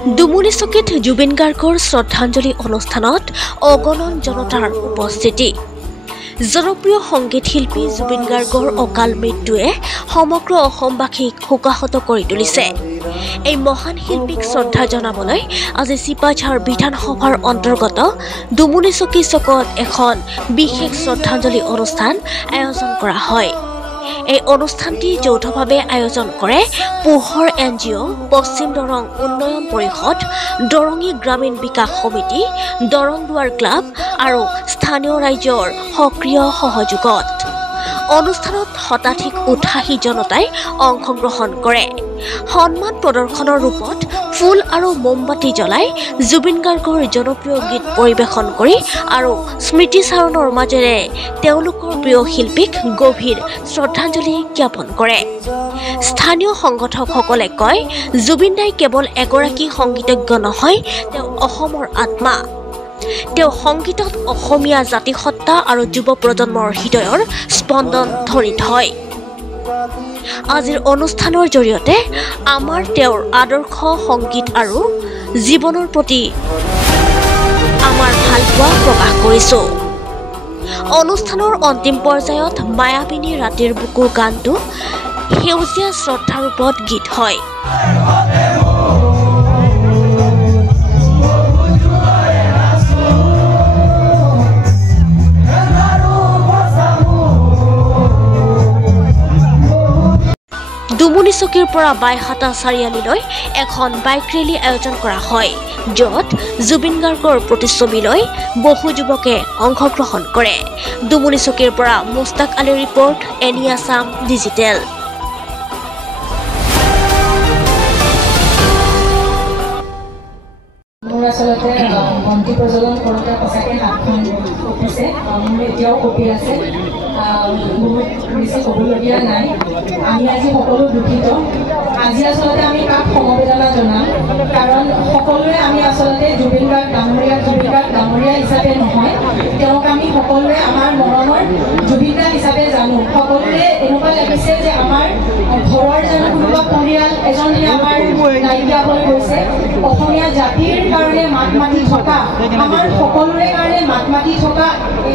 ডুমুনিচকীত জুবিন গাৰ্গৰ শ্ৰদ্ধাঞ্জলি অনুষ্ঠানত অগণন জনতাৰ উপস্থিতি। জনপ্ৰিয় সংগীত শিল্পী জুবিন গাৰ্গৰ অকাল মৃত্যুৱে সমগ্ৰ অসমবাসীক শোকাহত কৰি তুলিছে। এই মহান শিল্পীক শ্ৰদ্ধা জনাবলৈ আজি চিপাঝাৰ বিধানসভাৰ অন্তৰ্গত ডুমুনিচকী চকত এখন বিশেষ শ্ৰদ্ধাঞ্জলি অনুষ্ঠান আয়োজন কৰা হয়। এই অনুষ্ঠানটি যৌথভাৱে আয়োজন কৰে পোহৰ NGO, পশ্চিম দৰং উন্নয়ন পৰিষদ, দৰঙী গ্ৰামীণ বিকাশ সমিতি, দৰং দুৱাৰ ক্লাব আৰু স্থানীয় ৰাইজৰ সক্ৰিয় সহযোগত। অনুষ্ঠানত শতাধিক উৎসাহী জনতাই অংশগ্ৰহণ কৰে। সন্মান প্ৰদৰ্শনৰ ৰূপত ফুল আৰু মোমবাতি জ্বলাই জুবিন গাৰ্গৰ জনপ্ৰিয় গীত পৰিৱেশন কৰি আৰু স্মৃতিচাৰণৰ মাজেৰে তেওঁলোকৰ প্ৰিয় শিল্পীক গভীৰ শ্ৰদ্ধাঞ্জলি জ্ঞাপন কৰে। স্থানীয় সংগঠকসকলে কয়, জুবিন দাই কেৱল এগৰাকী সংগীতজ্ঞ নহয়, তেওঁ অসমৰ আত্মা। তেওঁ সংগীতত অসমীয়া জাতিসত্তা আৰু যুৱ প্ৰজন্মৰ হৃদয়ৰ স্পন্দন ধৰি থয়। আজিৰ অনুষ্ঠানৰ জৰিয়তে আমাৰ তেওঁৰ আদৰ্শ সংগীত আৰু জীৱনৰ প্ৰতি আমাৰ ভালপোৱা প্ৰকাশ কৰিছোঁ। অনুষ্ঠানৰ অন্তিম পৰ্যায়ত মায়াবিনী ৰাতিৰ বুকুৰ গানটো সেউজীয়া শ্ৰদ্ধাৰ ওপৰত গীত হয়। ডুমুনিচকীৰ পৰা বাইহাটা চাৰিআলিলৈ এখন বাইক ৰেলী আয়োজন কৰা হয়, য'ত জুবিন গাৰ্গৰ প্ৰতিচ্ছবিলৈ বহু যুৱকে অংশগ্ৰহণ কৰে। ডুমুনিচকীৰ পৰা মুস্তাক আলীৰ ৰিপৰ্ট, এনি আছাম ডিজিটেল। মোৰ আচলতে বন্তি প্ৰজ্বলন কৰোঁতে সঁচাকৈ হাতখন কঁপিছে, মোৰ এতিয়াও কঁপি আছে। বহুত বেছি ক'বলগীয়া নাই। আমি আজি সকলো দুখিত। আজি আচলতে আমি কাক সমবেদনা জনাম, কাৰণ সকলোৱে আমি আচলতে জুবিন গাৰ্গ ডাঙৰীয়া হিচাপে নহয়, তেওঁক আমি সকলোৱে আমাৰ মৰমৰ জুবিন দা হিচাপে জানো। সকলোৱে এনেকুৱা লাগিছে যে আমাৰ ঘৰৰ যেন কোনোবা পৰিয়াল এজনে আমাৰ নাইকিয়া হৈ গৈছে। অসমীয়া জাতিৰ কাৰণে মাত মাতি থকা, আমাৰ সকলোৰে কাৰণে মাত মাতি থকা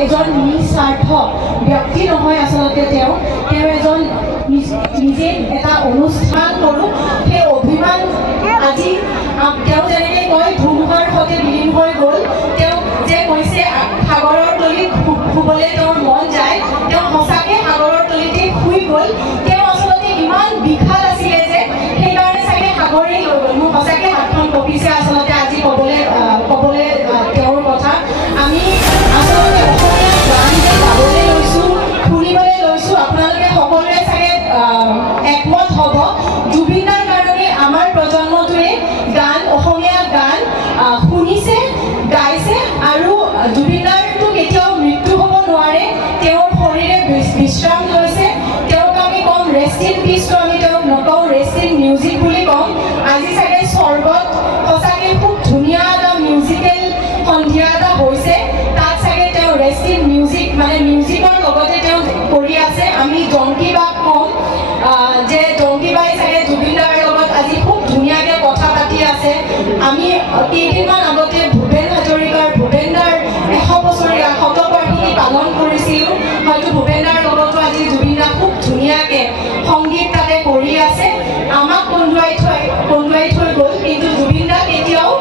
এজন নিস্বাৰ্থ ব্যক্তি নহয় আচলতে তেওঁ এজন নিজে এটা অনুষ্ঠান কৰোঁ, সেই অভিমান আজি তেওঁ যেনেকৈ কয় ধুমুহাৰ সতে বিলীন হৈ গ'ল। তেওঁ যে কৈছে সাগৰৰ তলিত শুবলৈ তেওঁৰ মন যায়, তেওঁ সঁচাকৈ সাগৰৰ তলিতে শুই গ'ল। তেওঁ আচলতে ইমান বিশাল আছিলে যে সেইকাৰণে চাগে সাগৰেই লৈ গ'ল। মোৰ সঁচাকৈ হাতখন কঁপিছে আচলতে আজি ক'বলৈ তেওঁৰ কথা। আমি আচলতে অসমীয়া গান যে গাবলৈ লৈছোঁ, শুনিবলৈ লৈছোঁ, আপোনালোকে সকলোৱে চাগে একমত হ'ব। জুবিন দাৰ কাৰণে আমাৰ প্ৰজন্মটোৱে অসমীয়া গান শুনিছে, গাইছে, আৰু জুবিন দাৰটো কেতিয়াও মৃত্যু হ'ব নোৱাৰে। তেওঁৰ শৰীৰে বিশ্ৰাম লৈছে। তেওঁক আমি কম ৰেষ্ট ইন পিচটো আমি তেওঁক নকওঁ, ৰেষ্ট ইন মিউজিক বুলি ক'ম। আজি চাগে স্বৰ্গত সঁচাকৈ খুব ধুনীয়া এটা মিউজিকেল সন্ধিয়া এটা হৈছে। তাত চাগে তেওঁ ৰেষ্ট ইন মিউজিক, মানে মিউজিকৰ লগতে তেওঁ কৰি আছে। আমি জংকী বাক ক'ম যে জংকী বাই চাগে জুবিন দাৰ লগত আজি খুব ধুনীয়াকৈ কথা পাতি আছে। আমি কেইদিনমান আগতে ভূপেন দাৰ 100 বছৰীয়া শতবাৰ্ষিকী পালন কৰিছিলোঁ। হয়তো ভূপেন দাৰ লগতো আজি জুবিন দা খুব ধুনীয়াকৈ সংগীত তাতে কৰি আছে। আমাক কন্দুৱাই থৈ গ'ল, কিন্তু জুবিন দা কেতিয়াও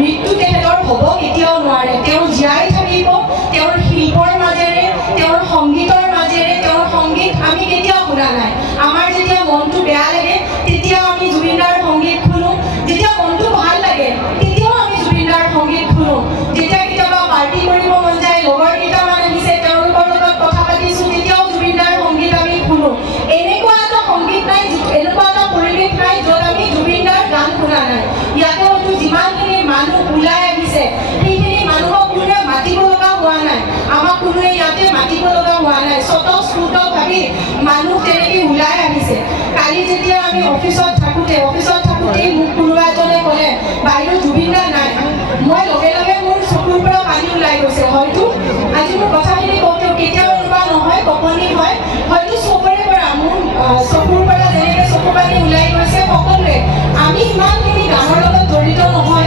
মৃত্যু তেখেতৰ হ'ব কেতিয়াও নোৱাৰে। তেওঁ জীয়াই থাকিব তেওঁৰ শিল্পৰ মাজেৰে, তেওঁৰ সংগীতৰ মাজেৰে। তেওঁৰ সংগীত আমি কেতিয়াও শুনা নাই। আমাৰ যেতিয়া মনটো বেয়া লাগে তেতিয়াও আমি জুবিন দাৰ সংগীত শুনো, যেতিয়া মনটো ভাল লাগে তেতিয়াও আমি জুবিন দাৰ সংগীত শুনো। যেতিয়া কেতিয়াবা পাৰ্টি কৰিব মন যায়, লগৰ কেইটামান আহিছে, তেওঁলোকৰ লগত কথা পাতিছোঁ, তেতিয়াও জুবিন দাৰ সংগীত আমি শুনো। এনেকুৱা এটা সংগীত নাই, এনেকুৱা এটা পৰিৱেশ নাই য'ত আমি জুবিন দাৰ গান শুনা নাই। ইয়াতে হয়তো যিমানখিনি মানুহ ওলাই আহিছে সেইখিনি মানুহক কোনোৱে মাতিব লগা হোৱা নাই, আমাক কোনোৱে ইয়াতে মাতিব লগা হোৱা নাই। স্বতঃস্ফূৰ্তভাৱে মানুহ তেনেকৈ ওলাই আহিছে। কালি যেতিয়া আমি অফিচত থাকোঁতেই মোক কোনোবা এজনে ক'লে, বাইদেউ জুবিন দা নাই। মই লগে লগে মোৰ চকুৰ পৰা পানী ওলাই গৈছে। হয়তো আজি মোৰ কথাখিনি কওঁতে কেতিয়াও এনেকুৱা নহয়, কঁপনি হয়। হয়তো চকুৰে পৰা মোৰ চকুৰ পৰা যেনেকৈ চকু পানী ওলাই গৈছে সকলোৱে। আমি ইমানখিনি গানৰ লগত জড়িত নহয়,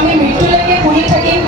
আমি মৃত্যুলৈকে শুনি থাকিম